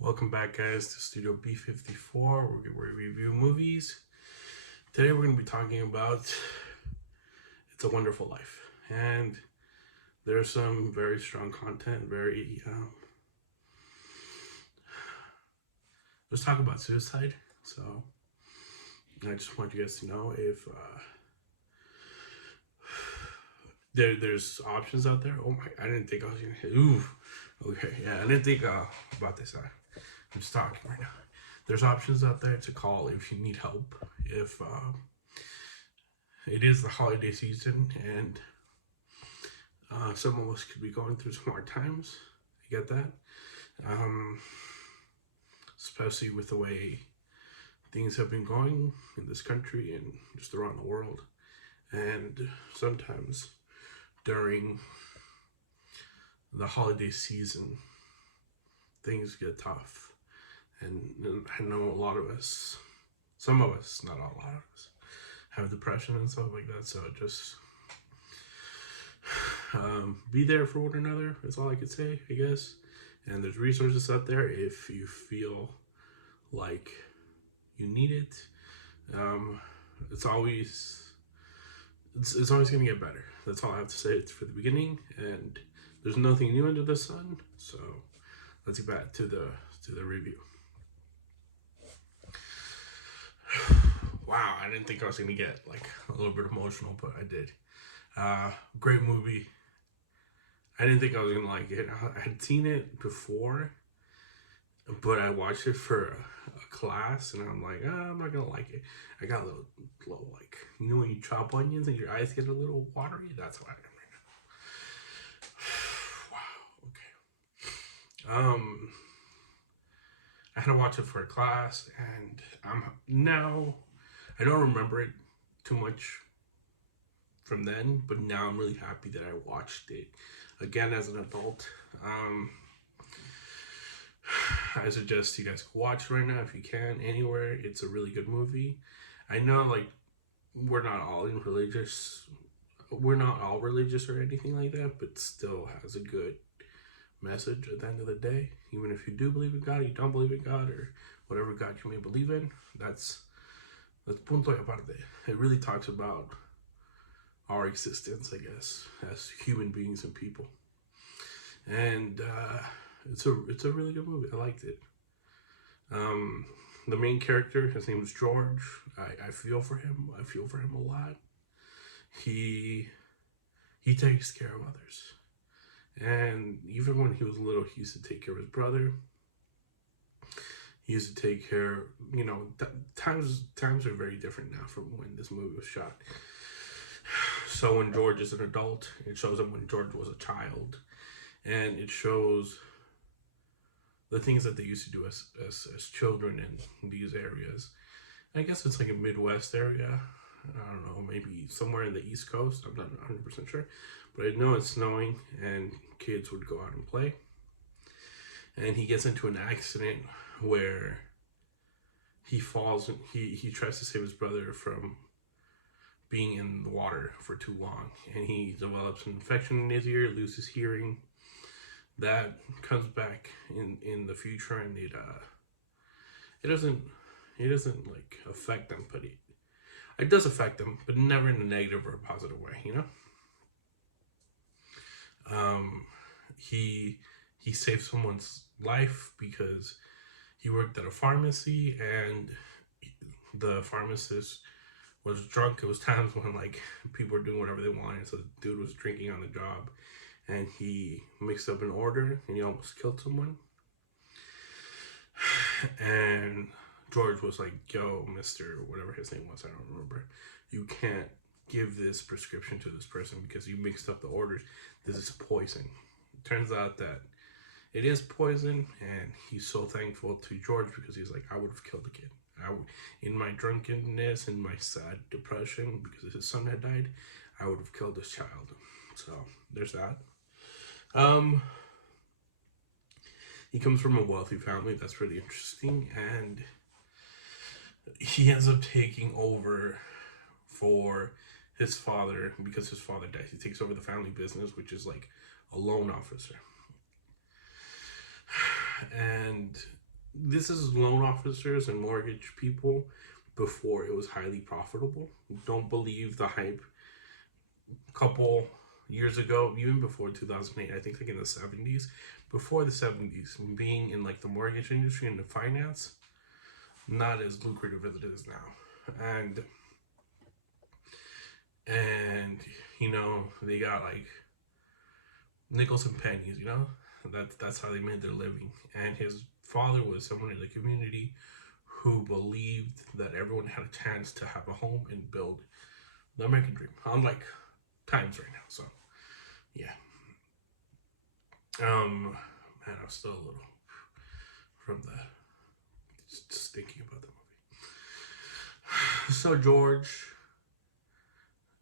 Welcome back, guys, to Studio B54, where we review movies. Today, we're going to be talking about It's a Wonderful Life. And there's some very strong content, let's talk about suicide. So, I just want you guys to know if there's options out there. Oh my, I didn't think I was going to hit. Ooh, okay, yeah, I didn't think about this. I'm just talking right now. There's options out there to call if you need help. If it is the holiday season and some of us could be going through some hard times. I get that. Um, Especially with the way things have been going in this country and just around the world. And sometimes during the holiday season, things get tough. And I know a lot of us, some of us, not a lot of us, have depression and stuff like that. So just be there for one another. That's all I could say, I guess. And there's resources out there if you feel like you need it. It's always it's always gonna get better. That's all I have to say. It's for the beginning, and there's nothing new under the sun. So let's get back to the review. Wow, I didn't think I was gonna get like a little bit emotional, but I did. Great movie. I didn't think I was gonna like it. I had seen it before, but I watched it for a class, and I'm like, I'm not gonna like it. I got a little like, when you chop onions and your eyes get a little watery. That's what I am right now. Wow. Okay. I had to watch it for a class, and I don't remember it too much from then, but now I'm really happy that I watched it again as an adult. I suggest you guys watch it right now if you can, anywhere. It's a really good movie. I know, like, we're not all religious or anything like that, but still has a good message at the end of the day. Even if you do believe in God, you don't believe in God, or whatever God you may believe in, that's punto y aparte. It really talks about our existence, I guess, as human beings and people. And it's a really good movie. I liked it. The main character, his name is George. I feel for him. I feel for him a lot. He takes care of others, and even when he was little, he used to take care of his brother. He used to take care. Times are very different now from when this movie was shot. So when George is an adult, it shows him when George was a child, and it shows the things that they used to do as children in these areas. I guess it's like a Midwest area. I don't know, maybe somewhere in the East Coast. I'm not 100% sure. But I know it's snowing and kids would go out and play. And he gets into an accident where he falls and he tries to save his brother from being in the water for too long. And he develops an infection in his ear, loses hearing. That comes back in the future, and it doesn't like affect them, but it does affect them, but never in a negative or a positive way. He saved someone's life because he worked at a pharmacy, and the pharmacist was drunk. It was times when like people were doing whatever they wanted, so the dude was drinking on the job, and he mixed up an order and he almost killed someone. And George was like, yo, Mr. whatever his name was, I don't remember, you can't give this prescription to this person because you mixed up the orders. This is poison. It turns out that it is poison, and he's so thankful to George because he's like, I would have killed the kid. In my drunkenness, in my sad depression because his son had died, I would have killed this child. So there's that. He comes from a wealthy family. That's really interesting, and he ends up taking over for his father because his father dies. He takes over the family business, which is like a loan officer. And this is loan officers and mortgage people before it was highly profitable. Don't believe the hype. A couple years ago, even before 2008, I think like in the 70s, before the 70s, being in like the mortgage industry and the finance, not as lucrative as it is now. And you know, they got like nickels and pennies, you know? That's how they made their living. And his father was someone in the community who believed that everyone had a chance to have a home and build the American dream. Unlike times right now. So yeah. Man, I'm still a little from that. Just thinking about the movie. So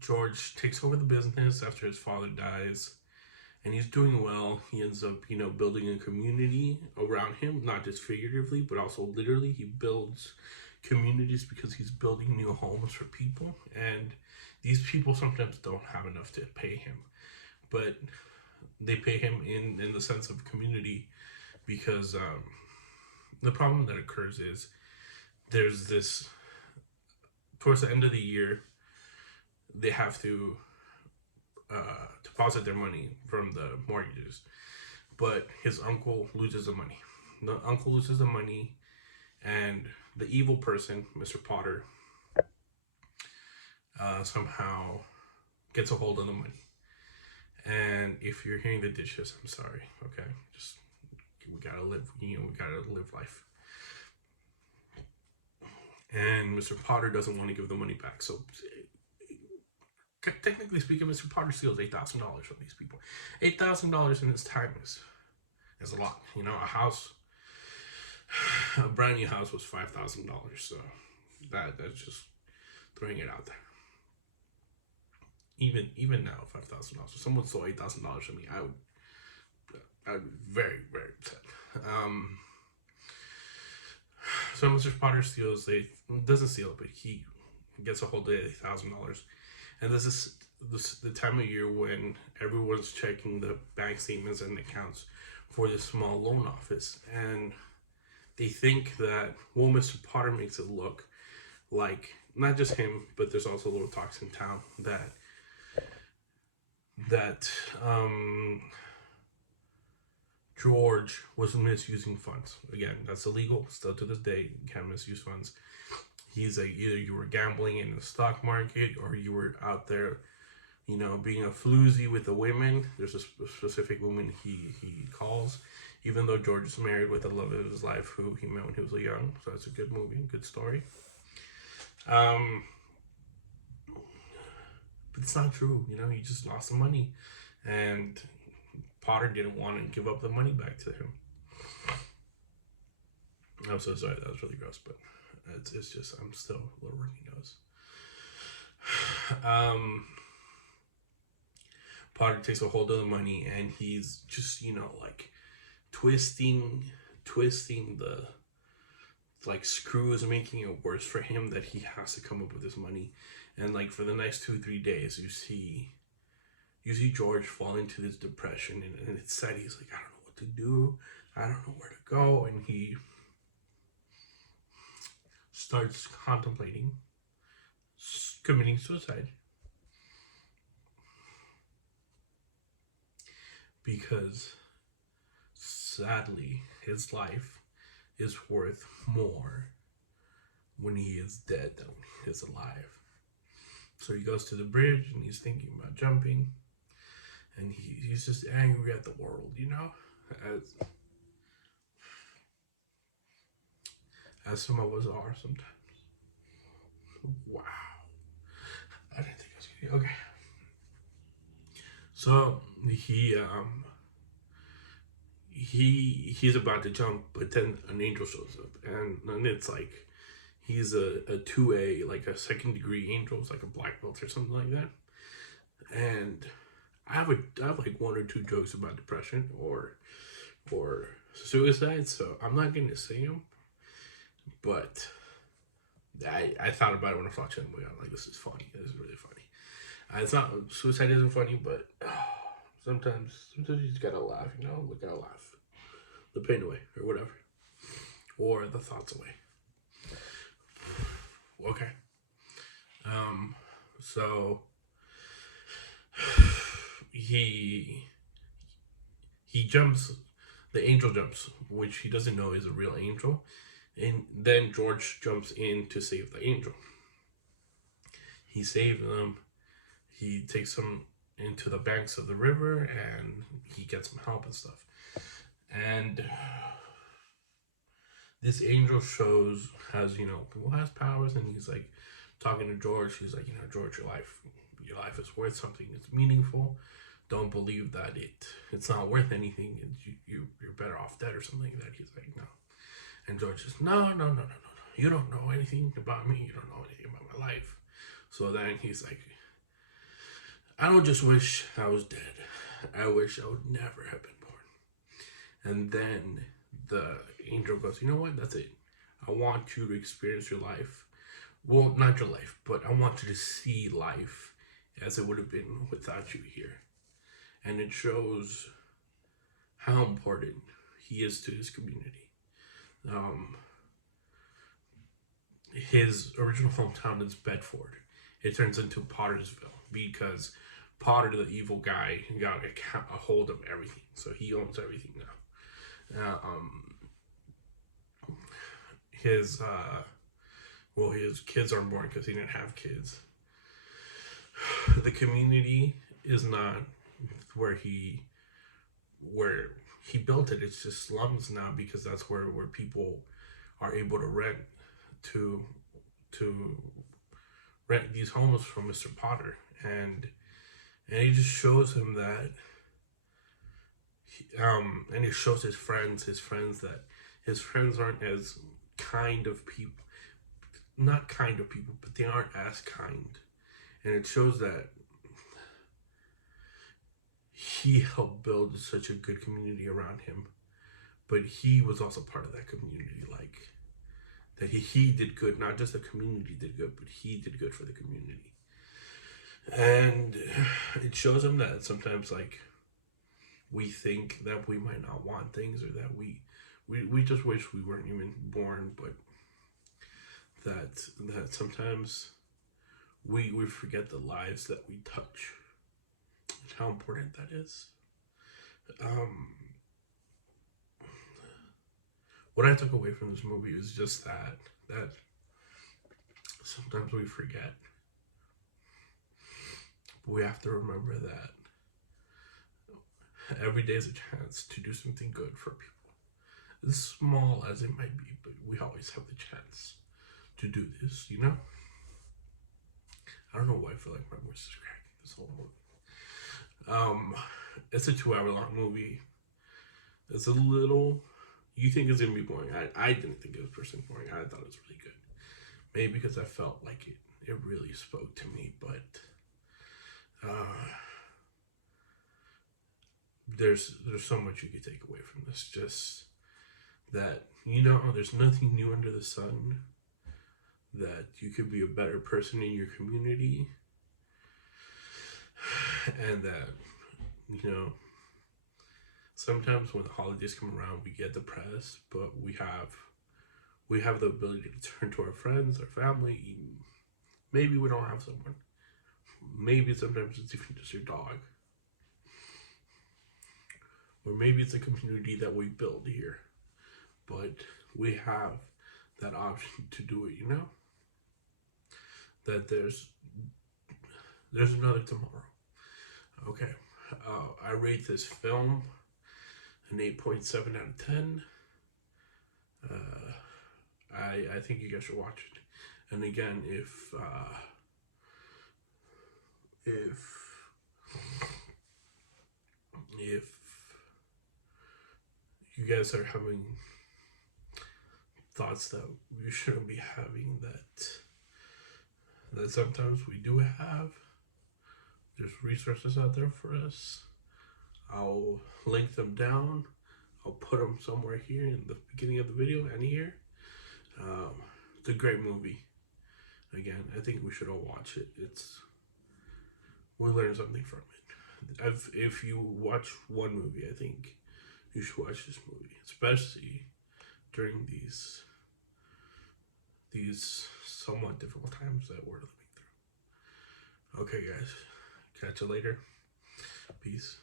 George takes over the business after his father dies, and he's doing well. He ends up, you know, building a community around him, not just figuratively, but also literally. He builds communities because he's building new homes for people, and these people sometimes don't have enough to pay him, but they pay him in the sense of community because the problem that occurs is there's this towards the end of the year they have to deposit their money from the mortgages, but his uncle loses the money. The uncle loses the money, and the evil person, Mr. Potter, somehow gets a hold of the money. And if you're hearing the dishes, I'm sorry. Okay, just we gotta live. You know, we gotta live life. And Mr. Potter doesn't want to give the money back, so technically speaking, Mr. Potter steals $8,000 from these people. $8,000 in his time is a lot. You know, a brand new house was $5,000. So that's just throwing it out there. Even now, $5,000. If someone stole $8,000 from me, I'd be very, very upset. So Mr. Potter doesn't steal it, but he gets a hold of $8,000. And this is the time of year when everyone's checking the bank statements and accounts for this small loan office. And they think that, well, Mr. Potter makes it look like, not just him, but there's also little talks in town that George was misusing funds. Again, that's illegal. Still to this day, you can't misuse funds. He's like, either you were gambling in the stock market or you were out there, you know, being a floozy with the women. There's a specific woman he calls, even though George is married with the love of his life who he met when he was young. So it's a good movie, good story. But it's not true. You know, he just lost the money, and Potter didn't want to give up the money back to him. I'm so sorry, that was really gross, but it's just, I'm still a little runny nose. Potter takes a hold of the money, and he's just, you know, like twisting the like screws, making it worse for him that he has to come up with this money. And like for the next 2-3 days, you see George fall into this depression, and it's sad. He's like, I don't know what to do, I don't know where to go, and he starts contemplating committing suicide because sadly his life is worth more when he is dead than when he is alive. So he goes to the bridge and he's thinking about jumping, and he's just angry at the world, you know, as some of us are sometimes. Wow, I didn't think I was gonna. Okay, so he's about to jump, but then an angel shows up, and it's like he's a 2A, like a second degree angel. It's like a black belt or something like that. And I have like 1 or 2 jokes about depression or suicide, so I'm not gonna say them, but I thought about it when I was watching the movie. I'm like, this is funny. This is really funny. It's not, suicide isn't funny, but sometimes you just gotta laugh, you know. We gotta laugh the pain away or whatever. or the thoughts away. Okay. So he jumps. The angel jumps, which he doesn't know is a real angel, and then George jumps in to save the angel. He saves them. He takes them into the banks of the river, and he gets some help and stuff. And this angel has powers, and he's like talking to George. He's like, George, your life is worth something. It's meaningful. Don't believe that it's not worth anything. You're better off dead or something like that. He's like, no. And George says, no. You don't know anything about me. You don't know anything about my life. So then he's like, I don't just wish I was dead. I wish I would never have been born. And then the angel goes, you know what? That's it. I want you to experience your life. Well, not your life, but I want you to see life as it would have been without you here. And it shows how important he is to his community. His original hometown is Bedford. It turns into Pottersville because Potter, the evil guy, got a hold of everything. So he owns everything now. His kids aren't born because he didn't have kids. The community is not where he built it. It's just slums now because that's where people are able to rent these homes from Mr. Potter, and he just shows him that and he shows his friends that his friends aren't as kind of people, not kind of people, but they aren't as kind. And it shows that he helped build such a good community around him, but he was also part of that community, like that he did good. Not just the community did good, but he did good for the community. And it shows him that sometimes, like, we think that we might not want things, or that we just wish we weren't even born, but that sometimes we forget the lives that we touch and how important that is. What I took away from this movie is just that sometimes we forget. But we have to remember that every day is a chance to do something good for people. As small as it might be, but we always have the chance to do this, I don't know why I feel like my voice is cracking this whole movie. It's a 2-hour-long movie. It's a little... You think it's going to be boring. I didn't think it was personally boring. I thought it was really good. Maybe because I felt like it really spoke to me, but there's so much you could take away from this. Just that, there's nothing new under the sun. That you could be a better person in your community. And that, sometimes when the holidays come around, we get depressed, but we have the ability to turn to our friends, our family. Maybe we don't have someone. Maybe sometimes it's even just your dog. Or maybe it's a community that we build here. But we have that option to do it, That there's another tomorrow. Okay. I rate this film an 8.7 out of 10. I think you guys should watch it. And again, if you guys are having thoughts that we shouldn't be having, that sometimes we do have, there's resources out there for us. I'll link them down. I'll put them somewhere here in the beginning of the video and here. It's a great movie. Again, I think we should all watch it. We'll learn something from it. If you watch one movie, I think you should watch this movie, especially during these somewhat difficult times that we're living through. Okay, guys. Catch you later. Peace.